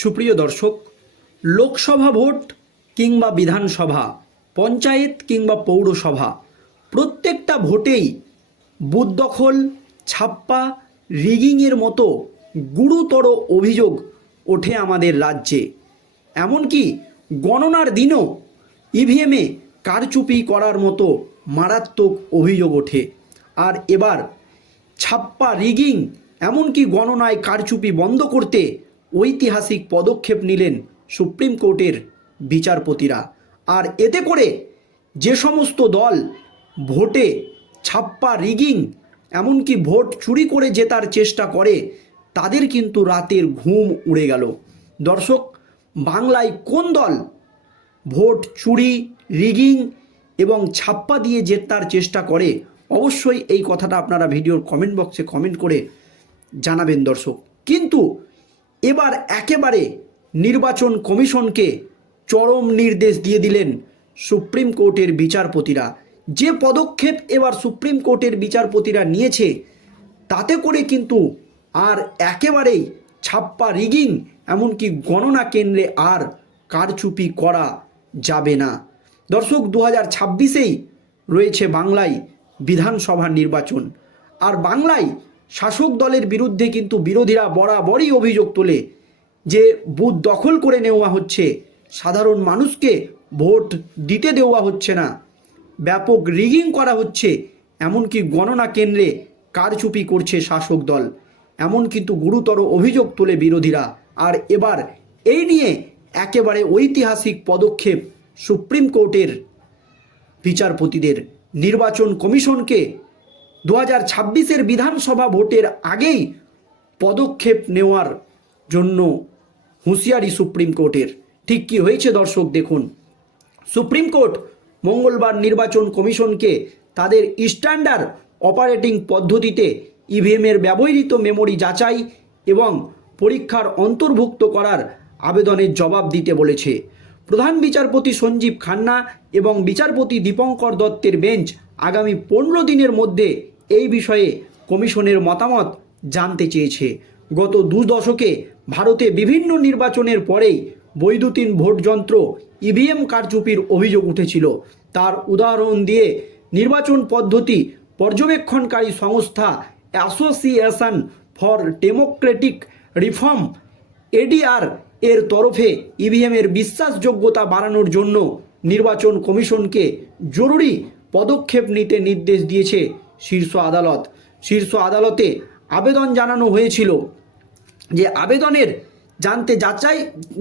সুপ্রিয় দর্শক, লোকসভা ভোট কিংবা বিধানসভা, পঞ্চায়েত কিংবা পৌরসভা, প্রত্যেকটা ভোটেই বুথ দখল, ছাপ্পা, রিগিংয়ের মতো গুরুতর অভিযোগ ওঠে আমাদের রাজ্যে। এমনকি গণনার দিনও ইভিএমে কারচুপি করার মতো মারাত্মক অভিযোগ ওঠে। আর এবার ছাপ্পা, রিগিং, এমনকি গণনায় কারচুপি বন্ধ করতে ঐতিহাসিক পদক্ষেপ নিলেন সুপ্রিম কোর্টের বিচারপতিরা। আর এতে করে যে সমস্ত দল ভোটে ছাপ্পা রিগিং, এমনকি ভোট চুরি করে জেতার চেষ্টা করে, তাদের কিন্তু রাতের ঘুম উড়ে গেল। দর্শক, বাংলায় কোন দল ভোট চুরি, রিগিং এবং ছাপ্পা দিয়ে জেতার চেষ্টা করে, অবশ্যই এই কথাটা আপনারা ভিডিওর কমেন্ট বক্সে কমেন্ট করে জানাবেন দর্শক। কিন্তু এবার একেবারে নির্বাচন কমিশনকে চরম নির্দেশ দিয়ে দিলেন সুপ্রিম কোর্টের বিচারপতিরা। যে পদক্ষেপ এবার সুপ্রিম কোর্টের বিচারপতিরা নিয়েছে, তাতে করে কিন্তু আর একেবারেই ছাপ্পা রিগিং, এমনকি গণনা কেন্দ্রে আর কারচুপি করা যাবে না। দর্শক দু হাজার ছাব্বিশেই রয়েছে বাংলায় বিধানসভা নির্বাচন। আর বাংলায় শাসক দলের বিরুদ্ধে কিন্তু বিরোধীরা বরাবরই অভিযোগ তোলে যে বুথ দখল করে নেওয়া হচ্ছে। সাধারণ মানুষকে ভোট দিতে দেওয়া হচ্ছে না। ব্যাপক রিগিং করা হচ্ছে। এমনকি গণনা কেন্দ্রে কারচুপি করছে শাসক দল। এমন কিন্তু গুরুতর অভিযোগ তোলে বিরোধীরা। আর এবার এই নিয়ে একেবারে ঐতিহাসিক পদক্ষেপ সুপ্রিম কোর্টের বিচারপতিদের। নির্বাচন কমিশনকে দু হাজার ছাব্বিশের বিধানসভা ভোটের আগেই পদক্ষেপ নেওয়ার জন্য হুঁশিয়ারি সুপ্রিম কোর্টের। ঠিক কি হয়েছে দর্শক দেখুন। সুপ্রিম কোর্ট মঙ্গলবার নির্বাচন কমিশনকে তাদের স্ট্যান্ডার্ড অপারেটিং পদ্ধতিতে ইভিএমের ব্যবহৃত মেমোরি যাচাই এবং পরীক্ষার অন্তর্ভুক্ত করার আবেদনের জবাব দিতে বলেছে। প্রধান বিচারপতি সঞ্জীব খান্না এবং বিচারপতি দীপঙ্কর দত্তের বেঞ্চ আগামী পনেরো দিনের মধ্যে এই বিষয়ে কমিশনের মতামত জানতে চেয়েছে। গত দু দশকে ভারতে বিভিন্ন নির্বাচনের পরেই বৈদ্যুতিন ভোটযন্ত্র ইভিএম কারচুপির অভিযোগ উঠেছিল। তার উদাহরণ দিয়ে নির্বাচন পদ্ধতি পর্যবেক্ষণকারী সংস্থা association for democratic reform, ADR এর তরফে ইভিএমের বিশ্বাসযোগ্যতা বাড়ানোর জন্য নির্বাচন কমিশনকে জরুরি পদক্ষেপ নিতে নির্দেশ দিয়েছে শীর্ষ আদালত। শীর্ষ আদালতে আবেদন জানানো হয়েছিল যে আবেদনের জানতে যাচাই,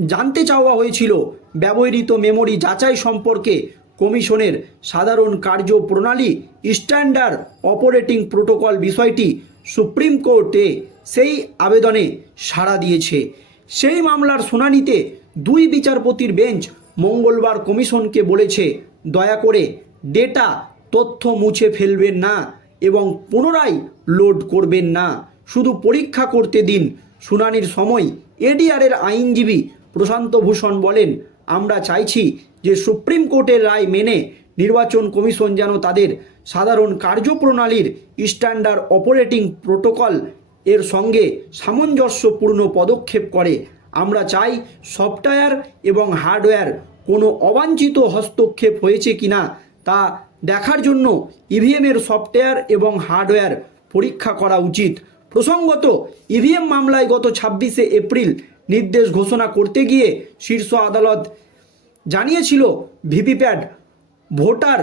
জানতে চাওয়া হয়েছিল ব্যবহৃত মেমোরি যাচাই সম্পর্কে কমিশনের সাধারণ কার্য প্রণালী স্ট্যান্ডার্ড অপারেটিং প্রোটোকল বিষয়টি সুপ্রিম কোর্টে সেই আবেদনে সাড়া দিয়েছে। সেই মামলার শুনানিতে দুই বিচারপতির বেঞ্চ মঙ্গলবার কমিশনকে বলেছে, দয়া করে ডেটা তথ্য মুছে ফেলবেন না। এবং পুনরায় লোড করবেন না। শুধু পরীক্ষা করতে দিন। শুনানির সময় এডিআরের আইনজীবী প্রশান্ত ভূষণ বলেন, আমরা চাইছি যে সুপ্রিম কোর্টের রায় মেনে নির্বাচন কমিশন যেন তাদের সাধারণ কার্যপ্রণালীর স্ট্যান্ডার্ড অপারেটিং প্রোটোকল এর সঙ্গে সামঞ্জস্যপূর্ণ পদক্ষেপ করে। আমরা চাই সফটওয়্যার এবং হার্ডওয়্যার কোনো অবাঞ্ছিত হস্তক্ষেপ হয়েছে কিনা তা দেখার জন্য ইভিএমের সফটওয়্যার এবং হার্ডওয়্যার পরীক্ষা করা উচিত। প্রসঙ্গত ইভিএম মামলায় গত ছাব্বিশে এপ্রিল নির্দেশ ঘোষণা করতে গিয়ে শীর্ষ আদালত জানিয়েছিল, VVPAT voter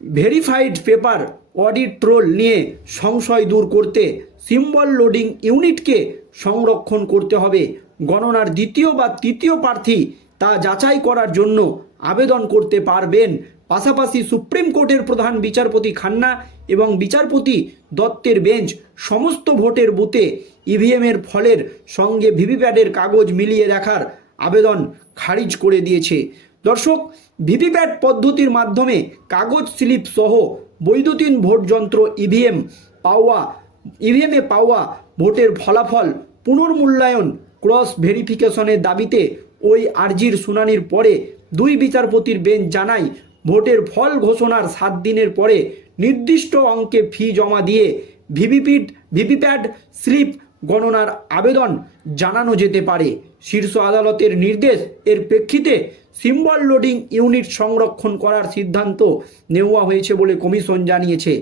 verified paper audit trail নিয়ে সংশয় দূর করতে সিম্বল লোডিং ইউনিটকে সংরক্ষণ করতে হবে। গণনার দ্বিতীয় বা তৃতীয় প্রার্থী তা যাচাই করার জন্য আবেদন করতে পারবেন পাশাপাশি সুপ্রিম কোর্টের প্রধান বিচারপতি খান্না এবং বিচারপতি দত্তের বেঞ্চ সমস্ত ভোটের বুথে ইভিএমের ফলের সঙ্গে ভিভিপ্যাটের কাগজ মিলিয়ে দেখার আবেদন খারিজ করে দিয়েছে। দর্শক, ভিভিপ্যাট পদ্ধতির মাধ্যমে কাগজ স্লিপ সহ বৈদ্যুতিন ভোটযন্ত্র ইভিএম পাওয়া ইভিএমে পাওয়া ভোটের ফলাফল পুনর্মূল্যায়ন ক্রস ভেরিফিকেশনের দাবিতে ওই আর্জির শুনানির পরে দুই বিচারপতির বেঞ্চ জানায় ভোটের ফল ঘোষণার সাত দিনের পরে নির্দিষ্ট অঙ্কে ফি জমা দিয়ে ভিভিপিট, ভিভিপ্যাট, স্লিপ গণনার আবেদন জানানো যেতে পারে। শীর্ষ আদালতের নির্দেশ, এর প্রেক্ষিতে সিম্বল লোডিং ইউনিট সংরক্ষণ করার সিদ্ধান্ত নেওয়া হয়েছে বলে কমিশন জানিয়েছে।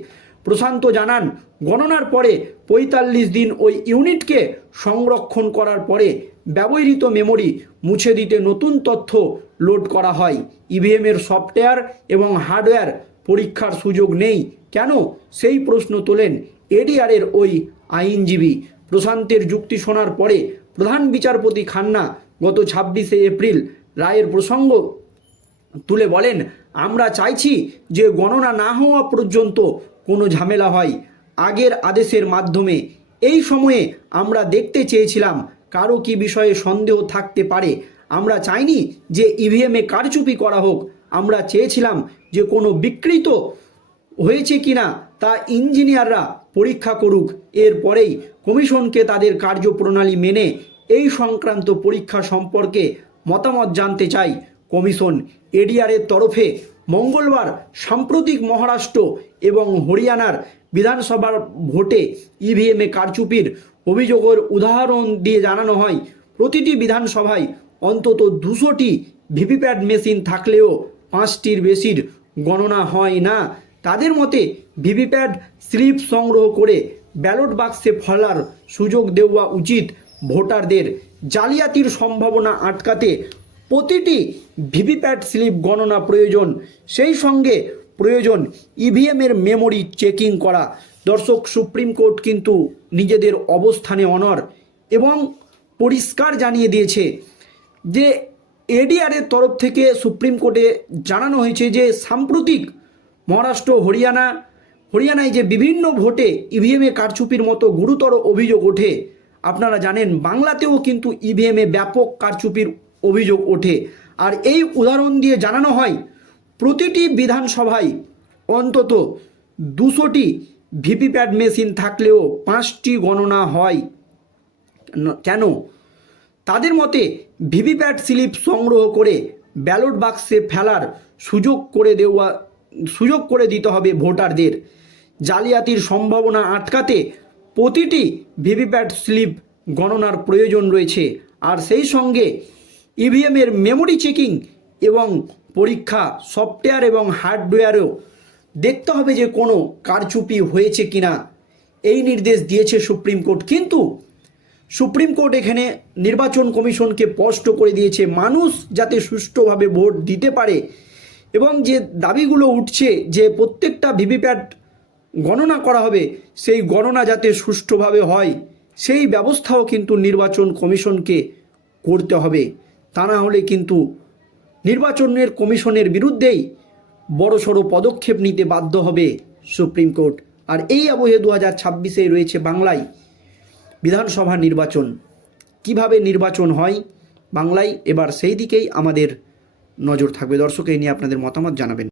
প্রশান্ত জানান, গণনার পরে পঁয়তাল্লিশ দিন ওই ইউনিটকে সংরক্ষণ করার পরে ব্যবহৃত মেমরি মুছে দিতে নতুন তথ্য লোড করা হয়। ইভিএমের সফটওয়্যার এবং হার্ডওয়্যার পরীক্ষার সুযোগ নেই। কেন? সেই প্রশ্ন তোলেন এডিআরের ওই আইনজীবী। প্রশান্তের যুক্তি শোনার পরে প্রধান বিচারপতি খান্না গত ছাব্বিশে এপ্রিল রায়ের প্রসঙ্গ তুলে বলেন, আমরা চাইছি যে গণনা না হওয়া পর্যন্ত কোনো ঝামেলা হয়। আগের আদেশের মাধ্যমে। এই সময়ে আমরা দেখতে চেয়েছিলাম, কারও কি বিষয়ে সন্দেহ থাকতে পারে। আমরা চাইনি যে ইভিএমে কারচুপি করা হোক। আমরা চেয়েছিলাম যে কোনো বিকৃত হয়েছে কিনা তা ইঞ্জিনিয়াররা পরীক্ষা করুক। এরপরেই কমিশনকে তাদের কার্যপ্রণালী মেনে এই সংক্রান্ত পরীক্ষা সম্পর্কে মতামত জানতে চাই। কমিশন এডিআরের তরফে মঙ্গলবার সাম্প্রতিক মহারাষ্ট্র এবং হরিয়ানার বিধানসভার ভোটে ইভিএমে কারচুপির অভিযোগের উদাহরণ দিয়ে জানানো হয়, প্রতিটি বিধানসভায় অন্তত দুশোটি ভিভিপ্যাট মেশিন থাকলেও পাঁচটির বেশির গণনা হয় না। তাদের মতে, ভিভিপ্যাট স্লিপ সংগ্রহ করে ব্যালট বাক্সে ফলার সুযোগ দেওয়া উচিত ভোটারদের। জালিয়াতির সম্ভাবনা আটকাতে প্রতিটি ভিভিপ্যাট স্লিপ গণনা প্রয়োজন। সেই সঙ্গে প্রয়োজন ইভিএমের মেমোরি চেকিং করা। দর্শক, সুপ্রিম কোর্ট কিন্তু নিজেদের অবস্থানে অনর এবং পরিষ্কার জানিয়ে দিয়েছে যে এডিআরের তরফ থেকে সুপ্রিম কোর্টে জানানো হয়েছে যে সাম্প্রতিক মহারাষ্ট্র, হরিয়ানা, হরিয়ানায় যে বিভিন্ন ভোটে ইভিএমে কারচুপির মতো গুরুতর অভিযোগ ওঠে, আপনারা জানেন, বাংলাতেও কিন্তু ইভিএমে ব্যাপক কারচুপির অভিযোগ ওঠে। আর এই উদাহরণ দিয়ে জানানো হয়, প্রতিটি বিধানসভায় অন্তত দুশোটি ভিভিপ্যাট মেশিন থাকলেও পাঁচটি গণনা হয়। কেন? তাদের মতে ভিভিপ্যাট স্লিপ সংগ্রহ করে ব্যালট বাক্সে ফেলার সুযোগ করে দেওয়া, সুযোগ করে দিতে হবে ভোটারদের। জালিয়াতির সম্ভাবনা আটকাতে প্রতিটি ভিভিপ্যাট স্লিপ গণনার প্রয়োজন রয়েছে। আর সেই সঙ্গে ইভিএমের মেমোরি চেকিং এবং পরীক্ষা সফটওয়্যার এবং হার্ডওয়্যারেও দেখতে হবে যে কোনো কারচুপি হয়েছে কিনা। এই নির্দেশ দিয়েছে সুপ্রিম কোর্ট। কিন্তু সুপ্রিম কোর্ট এখানে নির্বাচন কমিশনকে স্পষ্ট করে দিয়েছে, মানুষ যাতে সুষ্ঠুভাবে ভোট দিতে পারে এবং যে দাবিগুলো উঠছে যে প্রত্যেকটা ভিভিপ্যাট গণনা করা হবে, সেই গণনা যাতে সুষ্ঠুভাবে হয়, সেই ব্যবস্থাও কিন্তু নির্বাচন কমিশনকে করতে হবে। তা না হলে কিন্তু নির্বাচনের কমিশনের বিরুদ্ধেই বড়সড় পদক্ষেপ নিতে বাধ্য হবে সুপ্রিম কোর্ট। আর এই আবহে দু হাজার ছাব্বিশে রয়েছে বাংলায় বিধানসভা নির্বাচন। কীভাবে নির্বাচন হয় বাংলায়? এবার সেই দিকেই আমাদের নজর থাকবে। দর্শক, এই নিয়ে আপনাদের মতামত জানাবেন।